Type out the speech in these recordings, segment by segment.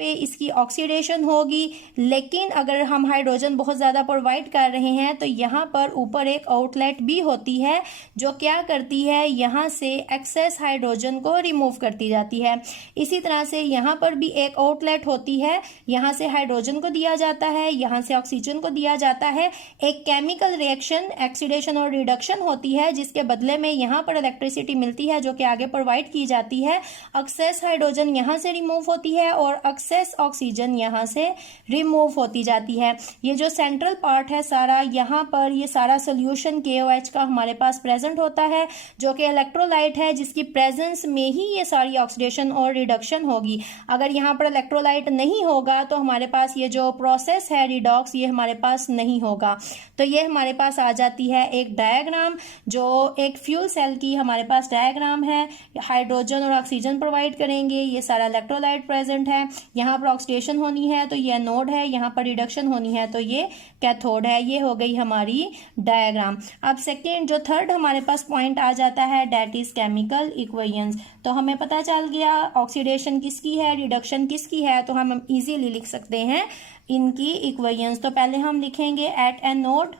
पे इसकी ऑक्सीडेशन होगी, लेकिन अगर हम हाइड्रोजन बहुत ज़्यादा प्रोवाइड कर रहे हैं तो यहाँ पर ऊपर एक आउटलेट भी होती है जो क्या करती है, यहाँ से एक्सेस हाइड्रोजन को रिमूव करती जाती है। इसी तरह से यहाँ पर भी एक आउटलेट होती है, यहाँ से हाइड्रोजन को दिया जाता है, यहाँ से ऑक्सीजन को दिया जाता है। एक केमिकल रिएक्शन ऑक्सीडेशन और रिडक्शन होती है जिसके बदले में यहाँ पर इलेक्ट्रिसिटी मिलती है जो कि आगे प्रोवाइड की जाती है। एक्सेस हाइड्रोजन यहाँ से रिमूव होती है और एक्सेस ऑक्सीजन यहाँ से रिमूव होती जाती है। ये जो सेंट्रल पार्ट है सारा, यहाँ पर ये सारा सोल्यूशन KOH का हमारे पास प्रेजेंट होता है जो कि इलेक्ट्रोलाइट है, जिसकी प्रेजेंस में ही ये सारी ऑक्सीडेशन और रिडक्शन होगी। अगर यहाँ पर इलेक्ट्रोलाइट नहीं होगा तो हमारे पास ये जो प्रोसेस है रिडॉक्स, ये हमारे पास नहीं होगा। तो ये हमारे पास आ जाती है एक डायग्राम, जो एक फ्यूल सेल की हमारे पास डायग्राम है। हाइड्रोजन और ऑक्सीजन प्रोवाइड करेंगे, ये सारा इलेक्ट्रोलाइट प्रेजेंट है। यहाँ पर ऑक्सीडेशन होनी है तो ये एनोड है, यहाँ पर रिडक्शन होनी है तो ये कैथोड है। ये हो गई हमारी डायग्राम। अब सेकेंड जो थर्ड हमारे पास पॉइंट आ जाता है, दैट इज केमिकल इक्वेशंस। तो हमें पता चल गया ऑक्सीडेशन किसकी है, रिडक्शन किसकी है, तो हम इजीली लिख सकते हैं इनकी इक्वेशंस। तो पहले हम लिखेंगे at anode,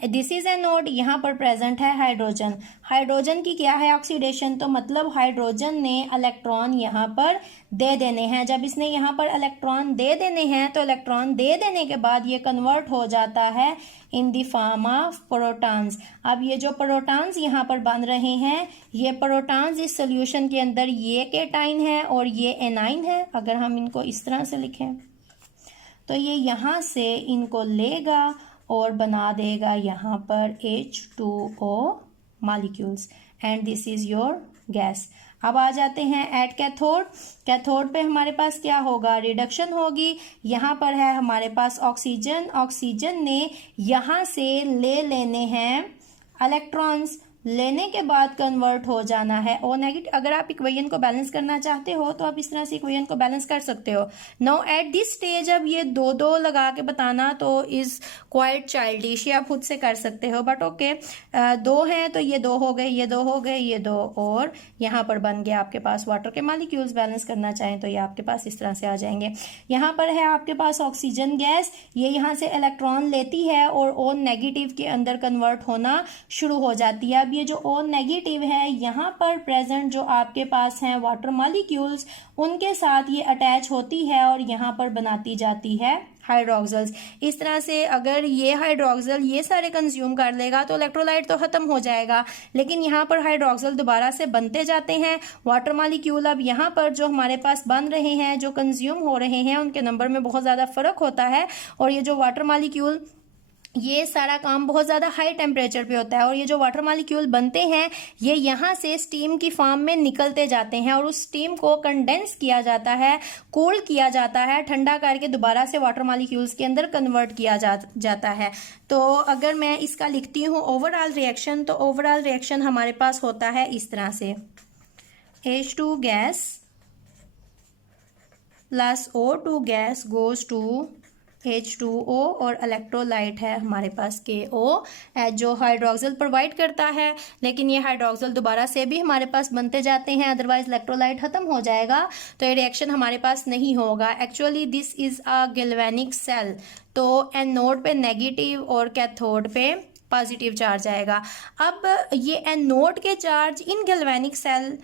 this is anode, यहाँ पर प्रेजेंट है हाइड्रोजन। हाइड्रोजन की क्या है ऑक्सीडेशन, तो मतलब हाइड्रोजन ने इलेक्ट्रॉन यहाँ पर दे देने हैं। जब इसने यहाँ पर इलेक्ट्रॉन दे देने हैं तो इलेक्ट्रॉन दे देने के बाद ये कन्वर्ट हो जाता है in the form of protons. अब ये जो प्रोटॉन्स यहाँ पर बन रहे हैं, ये प्रोटॉन्स इस सोल्यूशन के अंदर ये केटाइन है और ये एनाइन है। अगर हम इनको इस तरह से लिखें तो ये यहाँ से इनको लेगा और बना देगा यहाँ पर H2O molecules, and this is your gas. अब आ जाते हैं एट कैथोड। कैथोड पे हमारे पास क्या होगा, रिडक्शन होगी। यहाँ पर है हमारे पास ऑक्सीजन, ऑक्सीजन ने यहाँ से ले लेने हैं इलेक्ट्रॉन्स, लेने के बाद कन्वर्ट हो जाना है O नेगेटिव। अगर आप इक्वेशन को बैलेंस करना चाहते हो तो आप इस तरह से इक्वेशन को बैलेंस कर सकते हो। नाउ एट दिस स्टेज अब ये दो दो लगा के बताना तो इज क्वाइट चाइल्डिश, ये आप खुद से कर सकते हो, बट ओके। दो हैं तो ये दो हो गए, ये दो हो गए, ये दो, और यहाँ पर बन गया आपके पास वाटर के मॉलिक्यूल्स। बैलेंस करना चाहें तो ये आपके पास इस तरह से आ जाएंगे। यहाँ पर है आपके पास ऑक्सीजन गैस, ये यहाँ से इलेक्ट्रॉन लेती है और O नेगेटिव के अंदर कन्वर्ट होना शुरू हो जाती है। ये जो O नेगेटिव है, यहाँ पर प्रेजेंट जो आपके पास हैं वाटर मॉलिक्यूल्स, उनके साथ ये अटैच होती है और यहाँ पर बनाती जाती है हाइड्रोक्सल्स। इस तरह से अगर ये हाइड्रोक्सल ये सारे कंज्यूम कर लेगा तो इलेक्ट्रोलाइट तो खत्म हो जाएगा, लेकिन यहाँ पर हाइड्रोक्सल दोबारा से बनते जाते हैं। वाटर मॉलिक्यूल अब यहाँ पर जो हमारे पास बन रहे हैं, जो कंज्यूम हो रहे हैं, उनके नंबर में बहुत ज़्यादा फर्क होता है। और ये जो वाटर मॉलिक्यूल, ये सारा काम बहुत ज़्यादा हाई टेम्परेचर पे होता है, और ये जो वाटर मॉलिक्यूल बनते हैं ये यहाँ से स्टीम की फॉर्म में निकलते जाते हैं और उस स्टीम को कंडेंस किया जाता है, कूल किया जाता है, ठंडा करके दोबारा से वाटर मॉलिक्यूल्स के अंदर कन्वर्ट किया जाता है। तो अगर मैं इसका लिखती हूँ ओवरऑल रिएक्शन, तो ओवरऑल रिएक्शन हमारे पास होता है इस तरह से, H2 gas plus O2 gas goes to H2O और इलेक्ट्रोलाइट है हमारे पास KO जो हाइड्रोक्सल प्रोवाइड करता है, लेकिन ये हाइड्रोक्सल दोबारा से भी हमारे पास बनते जाते हैं, अदरवाइज इलेक्ट्रोलाइट खत्म हो जाएगा तो ये रिएक्शन हमारे पास नहीं होगा। Actually this is a galvanic cell, तो एनोड पे नेगेटिव और कैथोड पे पॉजिटिव चार्ज आएगा। अब ये एनोड के charge in galvanic cell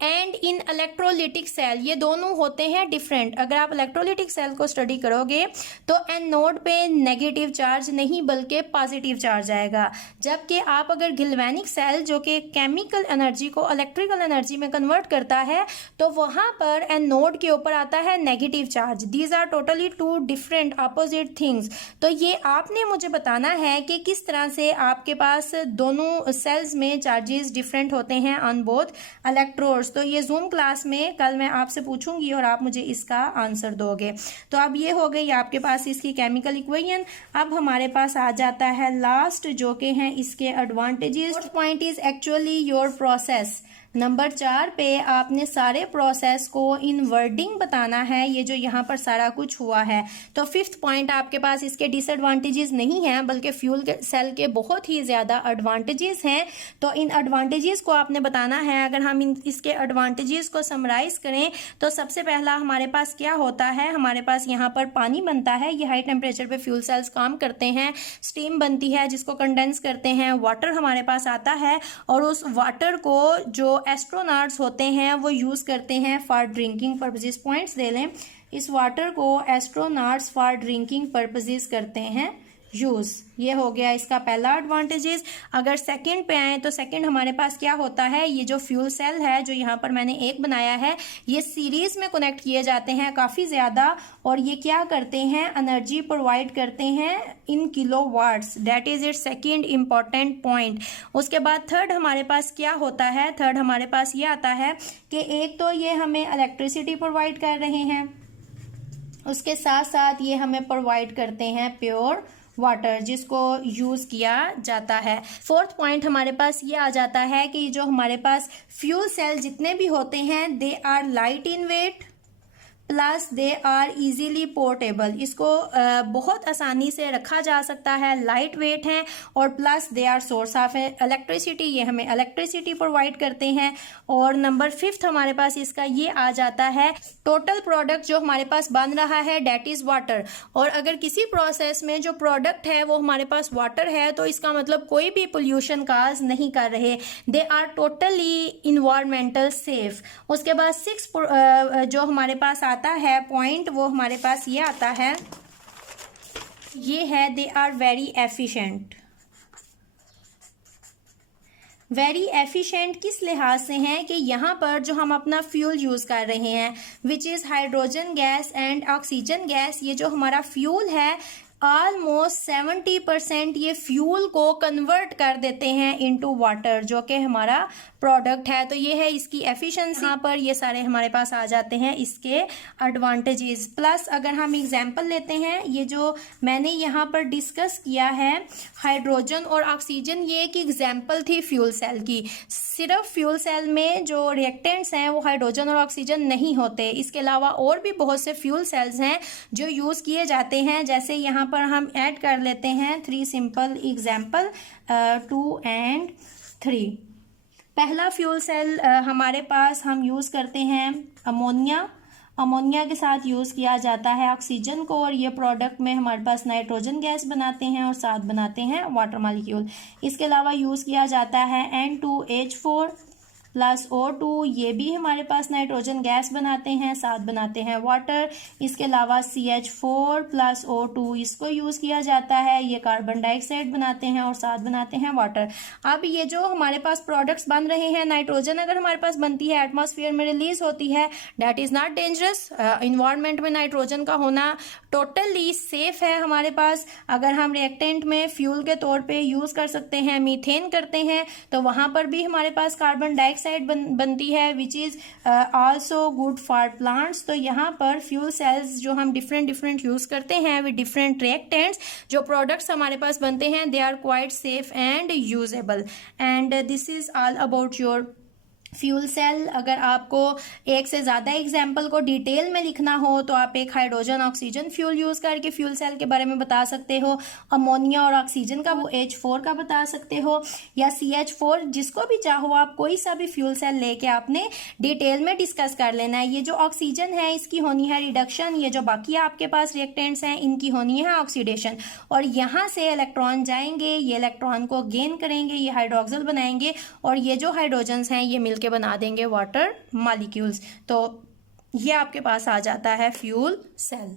and in electrolytic cell, ये दोनों होते हैं डिफरेंट। अगर आप इलेक्ट्रोलिटिक सेल को स्टडी करोगे तो एनोड पे नेगेटिव चार्ज नहीं बल्कि पॉजिटिव चार्ज आएगा, जबकि आप अगर गैल्वेनिक सेल जो कि केमिकल एनर्जी को इलेक्ट्रिकल एनर्जी में कन्वर्ट करता है तो वहाँ पर एनोड के ऊपर आता है negative charge. These are totally two different opposite things. तो ये आपने मुझे बताना है कि किस तरह से आपके पास दोनों सेल्स में चार्जेस डिफरेंट होते हैं ऑन बोथ इलेक्ट्रोड्स। तो ये जूम क्लास में कल मैं आपसे पूछूंगी और आप मुझे इसका आंसर दोगे। तो अब ये हो गई आपके पास इसकी केमिकल इक्वेशन। अब हमारे पास आ जाता है लास्ट जो कि हैं इसके advantages. Point is actually your process. Number 4 पे आपने सारे प्रोसेस को इन वर्डिंग बताना है, ये जो यहाँ पर सारा कुछ हुआ है। तो 5th पॉइंट आपके पास इसके डिसएडवांटेजेस नहीं हैं, बल्कि फ्यूल सेल के बहुत ही ज़्यादा एडवांटेजेस हैं। तो इन एडवांटेजेस को आपने बताना है। अगर हम इसके एडवांटेजेस को समराइज करें तो सबसे पहला हमारे पास क्या होता है, हमारे पास यहाँ पर पानी बनता है। ये हाई टेम्परेचर पे फ्यूल सेल्स काम करते हैं, स्टीम बनती है जिसको कंडेंस करते हैं, वाटर हमारे पास आता है और उस वाटर को जो एस्ट्रोनॉट्स होते हैं वो यूज़ करते हैं फॉर ड्रिंकिंग पर्पजेस। पॉइंट्स दे लें, इस वाटर को एस्ट्रोनॉट्स फॉर ड्रिंकिंग पर्पजेस करते हैं यूज़। ये हो गया इसका पहला एडवांटेजेस। अगर सेकंड पे आए तो सेकंड हमारे पास क्या होता है, ये जो फ्यूल सेल है जो यहाँ पर मैंने एक बनाया है, ये सीरीज में कनेक्ट किए जाते हैं काफ़ी ज़्यादा, और ये क्या करते हैं, एनर्जी प्रोवाइड करते हैं in kilowatts. That is it second important point. उसके बाद थर्ड हमारे पास क्या होता है, थर्ड हमारे पास ये आता है कि एक तो ये हमें इलेक्ट्रिसिटी प्रोवाइड कर रहे हैं, उसके साथ साथ ये हमें प्रोवाइड करते हैं प्योर वाटर जिसको यूज़ किया जाता है। फोर्थ पॉइंट हमारे पास ये आ जाता है कि जो हमारे पास फ्यूल सेल जितने भी होते हैं they are light in weight plus they are easily portable. इसको बहुत आसानी से रखा जा सकता है, लाइट वेट हैं, और plus they are source of electricity, ये हमें इलेक्ट्रिसिटी प्रोवाइड करते हैं। और नंबर 5th हमारे पास इसका ये आ जाता है, टोटल प्रोडक्ट जो हमारे पास बन रहा है डेट इज़ वाटर। और अगर किसी प्रोसेस में जो प्रोडक्ट है वो हमारे पास वाटर है तो इसका मतलब कोई भी पोल्यूशन काज नहीं कर रहे, they are totally environmental safe. उसके बाद 6 जो हमारे पास आता है पॉइंट, वो हमारे पास ये आता है, ये है they are very efficient. Very efficient किस लिहाज से हैं कि यहाँ पर जो हम अपना फ्यूल यूज़ कर रहे हैं which is hydrogen gas and oxygen gas, ये जो हमारा फ्यूल है ऑलमोस्ट 70% ये फ्यूल को कन्वर्ट कर देते हैं इनटू वाटर जो कि हमारा प्रोडक्ट है। तो ये है इसकी एफिशिएंसी। यहाँ पर ये सारे हमारे पास आ जाते हैं इसके एडवांटेजेस। प्लस अगर हम एग्जांपल लेते हैं, ये जो मैंने यहाँ पर डिस्कस किया है हाइड्रोजन और ऑक्सीजन, ये एक एग्जांपल थी फ्यूल सेल की। सिर्फ फ्यूल सेल में जो रिएक्टेंट्स हैं वो हाइड्रोजन और ऑक्सीजन नहीं होते, इसके अलावा और भी बहुत से फ्यूल सेल्स हैं जो यूज़ किए जाते हैं। जैसे यहाँ पर हम ऐड कर लेते हैं 3 सिंपल एग्जांपल 2 and 3। पहला फ्यूल सेल हमारे पास हम यूज़ करते हैं अमोनिया। अमोनिया के साथ यूज़ किया जाता है ऑक्सीजन को, और ये प्रोडक्ट में हमारे पास नाइट्रोजन गैस बनाते हैं और साथ बनाते हैं वाटर मॉलिक्यूल। इसके अलावा यूज़ किया जाता है N2H4 प्लस O2, ये भी हमारे पास नाइट्रोजन गैस बनाते हैं, साथ बनाते हैं वाटर। इसके अलावा CH4 प्लस O2 इसको यूज़ किया जाता है, ये कार्बन डाइऑक्साइड बनाते हैं और साथ बनाते हैं वाटर। अब ये जो हमारे पास प्रोडक्ट्स बन रहे हैं, नाइट्रोजन अगर हमारे पास बनती है एटमॉस्फेयर में रिलीज होती है, that is not dangerous. Environment में नाइट्रोजन का होना टोटली सेफ है हमारे पास। अगर हम रिएक्टेंट में फ्यूल के तौर पे यूज़ कर सकते हैं, मीथेन करते हैं, तो वहाँ पर भी हमारे पास कार्बन डाइऑक्साइड बनती है which is also good for plants. तो यहाँ पर फ्यूल सेल्स जो हम डिफरेंट यूज़ करते हैं विद डिफरेंट रिएक्टेंट्स, जो प्रोडक्ट्स हमारे पास बनते हैं they are quite safe and usable. And this is all about your fuel cell. अगर आपको एक से ज़्यादा एग्जाम्पल को डिटेल में लिखना हो तो आप एक हाइड्रोजन ऑक्सीजन फ्यूल यूज़ करके फ्यूल सेल के बारे में बता सकते हो। अमोनिया और ऑक्सीजन का वो H4 का बता सकते हो, या CH4, जिसको भी चाहो आप कोई सा भी फ्यूल सेल लेके आपने डिटेल में डिस्कस कर लेना है। ये जो ऑक्सीजन है इसकी होनी है रिडक्शन, ये जो बाकी आपके पास रिएक्टेंट्स हैं इनकी होनी है ऑक्सीडेशन, और यहाँ से इलेक्ट्रॉन जाएंगे, ये इलेक्ट्रॉन को गेन करेंगे, ये हाइड्रोक्सिल बनाएंगे, और ये जो हाइड्रोजन्स हैं ये मिलकर बना देंगे वाटर मॉलिक्यूल्स। तो ये आपके पास आ जाता है फ्यूल सेल।